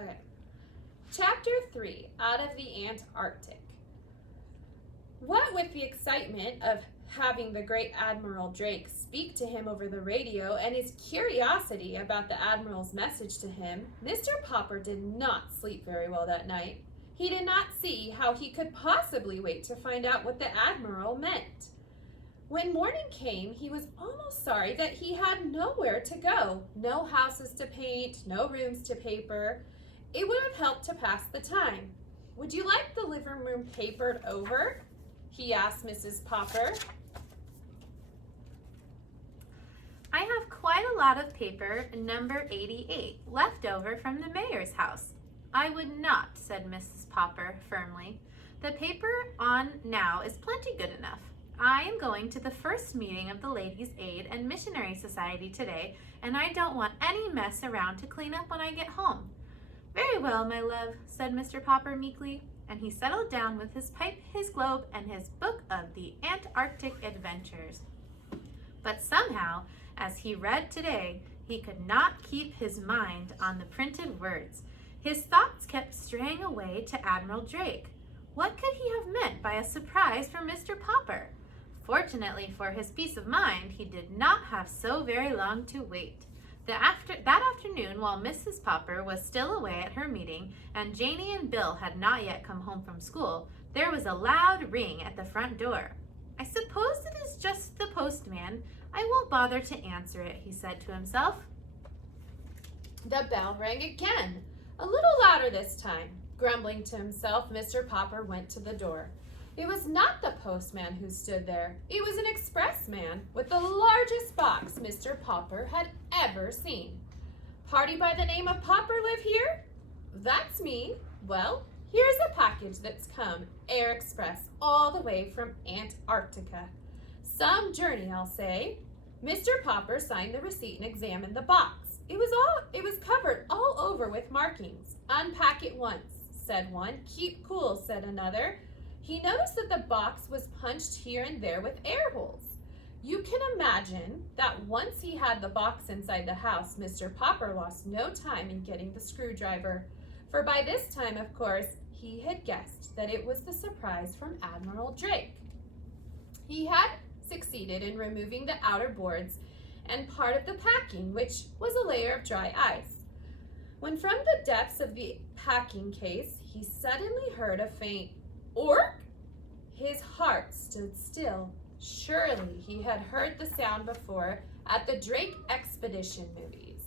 Okay. Chapter 3, Out of the Antarctic. What with the excitement of having the great Admiral Drake speak to him over the radio and his curiosity about the Admiral's message to him, Mr. Popper did not sleep very well that night. He did not see how he could possibly wait to find out what the Admiral meant. When morning came, he was almost sorry that he had nowhere to go, no houses to paint, no rooms to paper. It would have helped to pass the time. "Would you like the living room papered over?" he asked Mrs. Popper. "I have quite a lot of paper, number 88, left over from the mayor's house." "I would not," said Mrs. Popper firmly. "The paper on now is plenty good enough. I am going to the first meeting of the Ladies' Aid and Missionary Society today, and I don't want any mess around to clean up when I get home." "Very well, my love," said Mr. Popper meekly, and he settled down with his pipe, his globe, and his book of the Antarctic Adventures. But somehow, as he read today, he could not keep his mind on the printed words. His thoughts kept straying away to Admiral Drake. What could he have meant by a surprise from Mr. Popper? Fortunately for his peace of mind, he did not have so very long to wait. That afternoon, while Mrs. Popper was still away at her meeting and Janie and Bill had not yet come home from school, there was a loud ring at the front door. "I suppose it is just the postman. I won't bother to answer it," he said to himself. The bell rang again, a little louder this time. Grumbling to himself, Mr. Popper went to the door. It was not the postman who stood there. It was an expressman with the largest box Mr. Popper had ever seen. "Party by the name of Popper live here?" "That's me." "Well, here's a package that's come, Air Express, all the way from Antarctica. Some journey, I'll say." Mr. Popper signed the receipt and examined the box. It was covered all over with markings. "Unpack it once," said one. "Keep cool," said another. He noticed that the box was punched here and there with air holes. You can imagine that once he had the box inside the house, Mr. Popper lost no time in getting the screwdriver, for by this time, of course, he had guessed that it was the surprise from Admiral Drake. He had succeeded in removing the outer boards and part of the packing, which was a layer of dry ice, when from the depths of the packing case, he suddenly heard a faint "Ork!" His heart stood still. Surely he had heard the sound before at the Drake Expedition movies.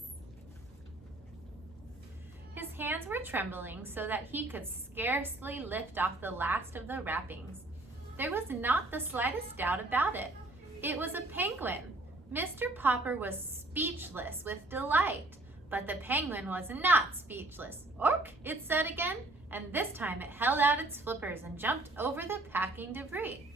His hands were trembling so that he could scarcely lift off the last of the wrappings. There was not the slightest doubt about it. It was a penguin. Mr. Popper was speechless with delight, but the penguin was not speechless. "Ork!" it said again, and this time it held out its flippers and jumped over the packing debris.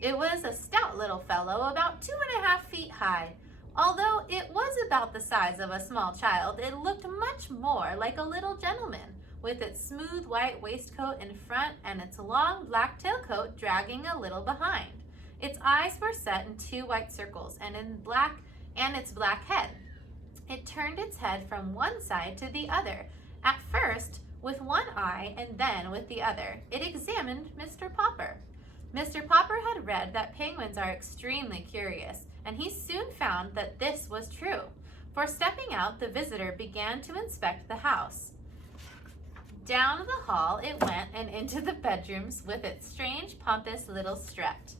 It was a stout little fellow, about 2.5 feet high. Although it was about the size of a small child, it looked much more like a little gentleman, with its smooth white waistcoat in front and its long black tailcoat dragging a little behind. Its eyes were set in 2 white circles and its black head. It turned its head from one side to the other. At first, with one eye and then with the other, it examined Mr. Popper. Mr. Popper had read that penguins are extremely curious, and he soon found that this was true. For stepping out, the visitor began to inspect the house. Down the hall it went and into the bedrooms with its strange, pompous little strut.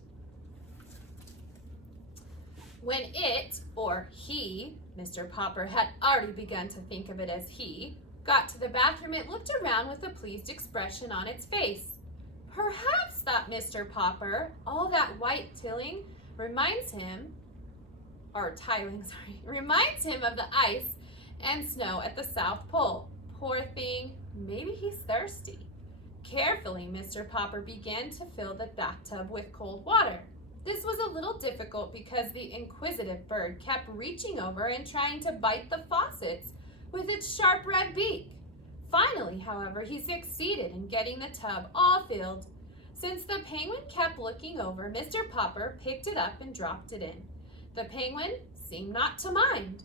When it, or he, Mr. Popper had already begun to think of it as he, got to the bathroom, it looked around with a pleased expression on its face. Perhaps, thought Mr. Popper, all that white tiling reminds him of the ice and snow at the South Pole. Poor thing, maybe he's thirsty. Carefully, Mr. Popper began to fill the bathtub with cold water. This was a little difficult because the inquisitive bird kept reaching over and trying to bite the faucets with its sharp red beak. Finally, however, he succeeded in getting the tub all filled. Since the penguin kept looking over, Mr. Popper picked it up and dropped it in. The penguin seemed not to mind.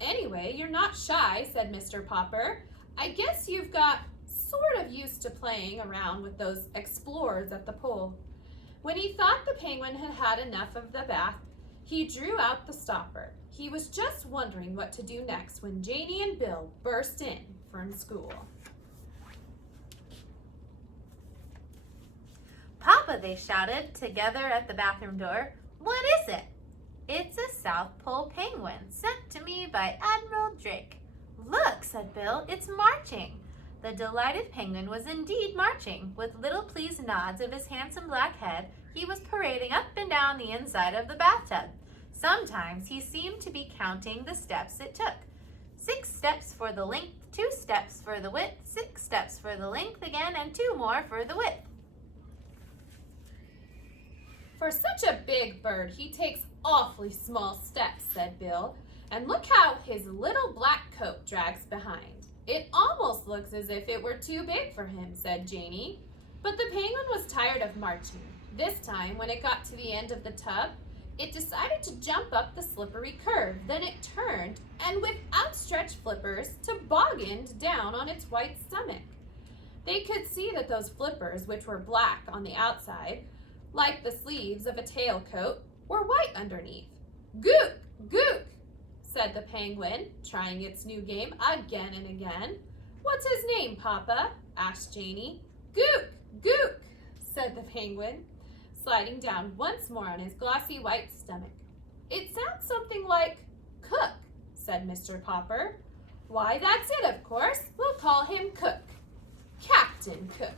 "Anyway, you're not shy," said Mr. Popper. I guess you've got sort of used to playing around with those explorers at the pool." When he thought the penguin had had enough of the bath, he drew out the stopper. He was just wondering what to do next when Janie and Bill burst in from school. "Papa," they shouted together at the bathroom door. "What is it?" "It's a South Pole penguin sent to me by Admiral Drake." "Look," said Bill, "it's marching." The delighted penguin was indeed marching. With little pleased nods of his handsome black head, he was parading up and down the inside of the bathtub. Sometimes he seemed to be counting the steps it took. 6 steps for the length, 2 steps for the width, 6 steps for the length again, and 2 more for the width. "For such a big bird, he takes awfully small steps," said Bill. "And look how his little black coat drags behind. It almost looks as if it were too big for him," said Janie. But the penguin was tired of marching. This time, when it got to the end of the tub, it decided to jump up the slippery curve. Then it turned and, with outstretched flippers, tobogganed down on its white stomach. They could see that those flippers, which were black on the outside, like the sleeves of a tailcoat, were white underneath. "Gook! Gook!" said the penguin, trying its new game again and again. "What's his name, Papa?" asked Janie. "Gook! Gook!" said the penguin, sliding down once more on his glossy white stomach. "It sounds something like Cook," said Mr. Popper. "Why, that's it, of course. We'll call him Cook. Captain Cook."